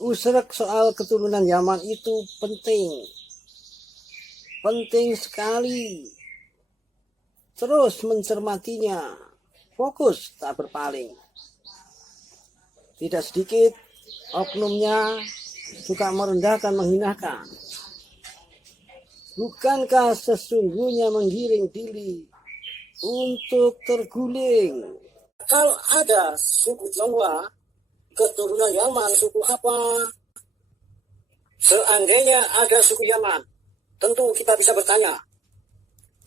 Usrek soal keturunan Yaman itu penting sekali. Terus mencermatinya, fokus tak berpaling. Tidak sedikit oknumnya suka merendahkan, menghinakan. Bukankah sesungguhnya menggiring diri untuk terguling? Kalau ada suku Tionghoa, keturunan Yaman, suku apa? Seandainya ada suku Yaman, tentu kita bisa bertanya,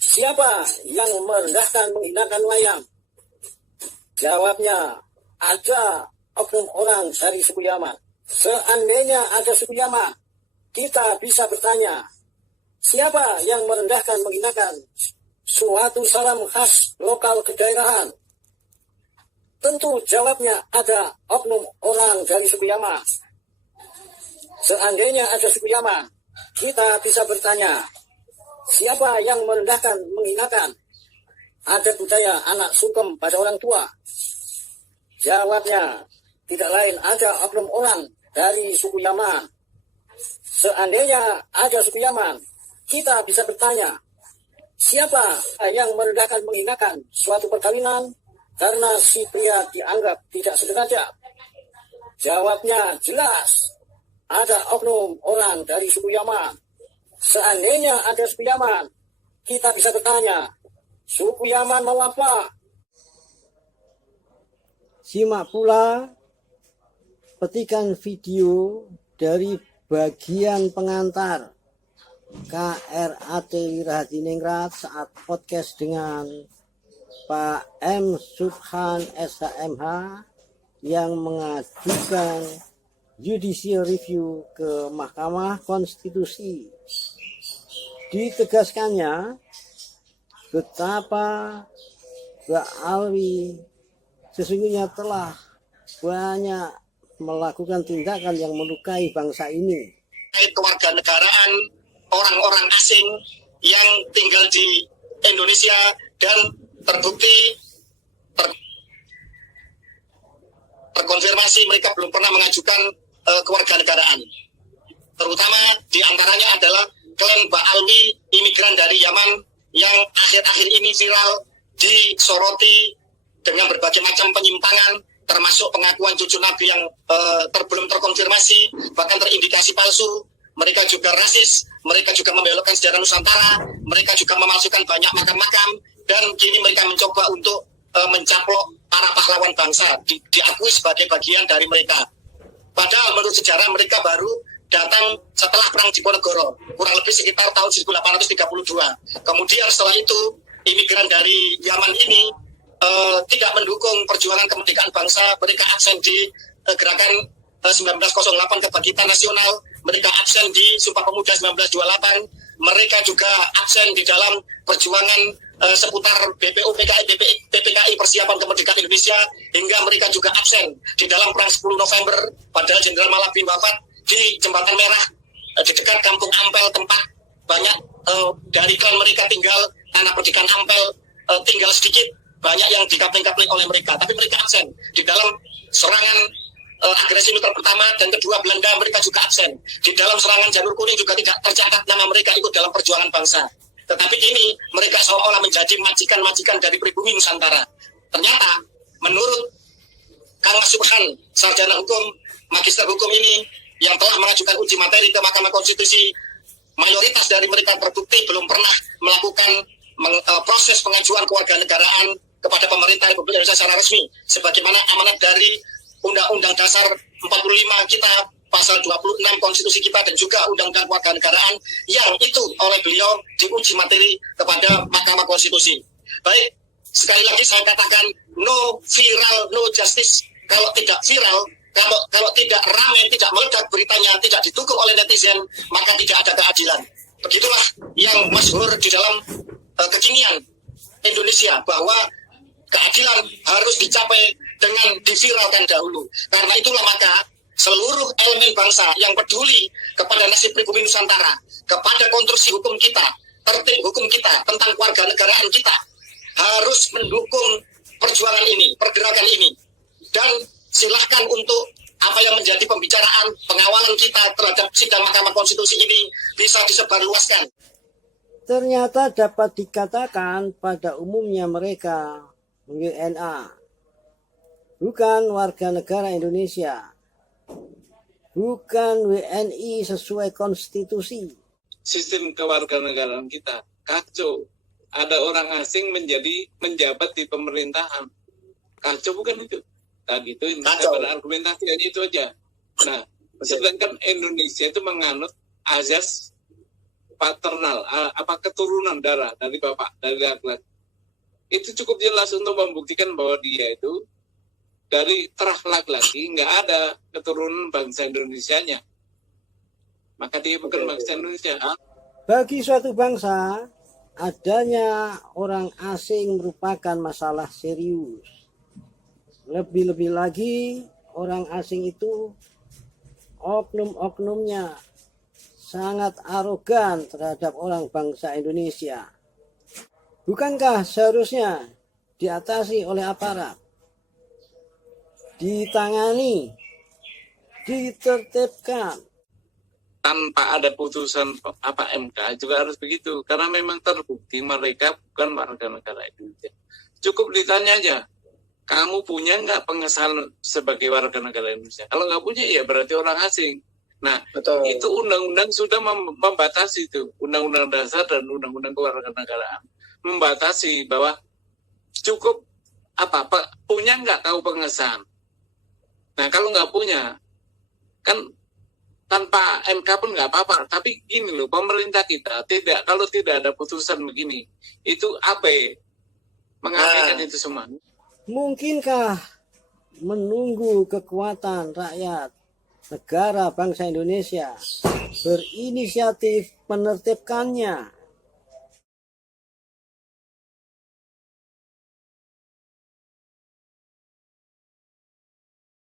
siapa yang merendahkan, menghinakan wayang? Jawabnya, ada oknum orang dari suku Yaman. Seandainya ada suku Yaman, kita bisa bertanya, siapa yang merendahkan, menghinakan suatu salam khas lokal kedaerahan? Tentu jawabnya ada oknum orang dari suku Yaman. Seandainya ada suku Yaman, kita bisa bertanya, siapa yang merendahkan, menghinakan adat budaya anak sungkem pada orang tua? Jawabnya, tidak lain ada oknum orang dari suku Yaman. Seandainya ada suku Yaman, kita bisa bertanya, siapa yang merendahkan, menghinakan suatu perkawinan karena si pria dianggap tidak sederajat? Jawabnya jelas, ada oknum orang dari suku Yaman. Seandainya ada suku Yaman, kita bisa bertanya, suku Yaman mau apa? Simak pula petikan video dari bagian pengantar KRAT Wirahadiningrat saat podcast dengan Pak M. Subhan SHMH yang mengajukan judicial review ke Mahkamah Konstitusi. Ditegaskannya betapa Mbak Alwi sesungguhnya telah banyak melakukan tindakan yang melukai bangsa ini. Kewarganegaraan orang-orang asing yang tinggal di Indonesia dan terbukti terkonfirmasi mereka belum pernah mengajukan kewarganegaraan. Terutama diantaranya adalah klaim Mbak Alwi, imigran dari Yaman yang akhir-akhir ini viral disoroti dengan berbagai macam penyimpangan, termasuk pengakuan cucu Nabi yang belum terkonfirmasi, bahkan terindikasi palsu. Mereka juga rasis, mereka juga membelokkan sejarah Nusantara, mereka juga memalsukan banyak makam-makam, dan kini mereka mencoba untuk mencaplok para pahlawan bangsa, diakui sebagai bagian dari mereka. Padahal menurut sejarah mereka baru datang setelah Perang Diponegoro, kurang lebih sekitar tahun 1832. Kemudian setelah itu, imigran dari Yaman ini tidak mendukung perjuangan kemerdekaan bangsa. Mereka absen di gerakan 1908 kebangkitan nasional, mereka absen di Sumpah Pemuda 1928, mereka juga absen di dalam perjuangan seputar BPU, PKI, PPKI, persiapan kemerdekaan Indonesia, hingga mereka juga absen di dalam Perang 10 November, padahal Jenderal Malabim wafat di Jembatan Merah, di dekat Kampung Ampel, tempat banyak dari klan mereka tinggal, tanah perdikan Ampel tinggal sedikit, banyak yang dikapling-kapling oleh mereka, tapi mereka absen di dalam serangan agresi militer pertama dan kedua Belanda. Mereka juga absen di dalam serangan Janur Kuning, juga tidak tercatat nama mereka ikut dalam perjuangan bangsa. Tetapi kini mereka seolah-olah menjadi majikan-majikan dari pribumi Nusantara. Ternyata menurut Kang Mas Subhan, sarjana hukum, magister hukum ini yang telah mengajukan uji materi ke Mahkamah Konstitusi, mayoritas dari mereka terbukti belum pernah melakukan proses pengajuan kewarganegaraan kepada pemerintah Republik Indonesia secara resmi, sebagaimana amanat dari Undang-Undang Dasar 45 kita, pasal 26 konstitusi kita, dan juga Undang-Undang Kewarganegaraan yang itu oleh beliau diuji materi kepada Mahkamah Konstitusi. Baik, sekali lagi saya katakan, no viral, no justice. Kalau tidak viral, kalau tidak ramai, tidak meledak beritanya, tidak didukung oleh netizen, maka tidak ada keadilan. Begitulah yang masyhur di dalam kekinian Indonesia, bahwa keadilan harus dicapai dengan diviralkan dahulu. Karena itulah maka seluruh elemen bangsa yang peduli kepada nasib pribumi Nusantara, kepada konstruksi hukum kita, tertib hukum kita, tentang kewarganegaraan kita, harus mendukung perjuangan ini, pergerakan ini. Dan silahkan untuk apa yang menjadi pembicaraan pengawalan kita terhadap sidang Mahkamah Konstitusi ini bisa disebarluaskan. Ternyata dapat dikatakan pada umumnya mereka WNA, bukan warga negara Indonesia, bukan WNI sesuai konstitusi. Sistem kewarganegaraan kita kacau. Ada orang asing menjabat di pemerintahan. Kacau bukan itu? Tadi itu pada argumentasi aja itu aja. Nah, sedangkan Indonesia itu menganut azas paternal, keturunan darah dari bapak, dari laki-laki. Itu cukup jelas untuk membuktikan bahwa dia itu dari terah laki-laki, nggak ada keturunan bangsa Indonesianya. Maka dia bukan bangsa Indonesia. Bagi suatu bangsa, adanya orang asing merupakan masalah serius. Lebih-lebih lagi, orang asing itu oknum-oknumnya sangat arogan terhadap orang bangsa Indonesia. Bukankah seharusnya diatasi oleh aparat, ditangani, ditertibkan? Tanpa ada putusan MK juga harus begitu, karena memang terbukti mereka bukan warga negara Indonesia. Cukup ditanya aja, kamu punya nggak pengesahan sebagai warga negara Indonesia? Kalau nggak punya, ya berarti orang asing. Nah, betul. Itu undang-undang sudah membatasi itu, undang-undang dasar dan undang-undang kewarganegaraan membatasi bahwa cukup punya nggak tahu pengesahan. Nah, kalau nggak punya, kan tanpa MK pun nggak apa-apa. Tapi gini loh, pemerintah kita kalau tidak ada putusan begini, itu mengabaikan itu semua. Mungkinkah menunggu kekuatan rakyat negara bangsa Indonesia berinisiatif menertibkannya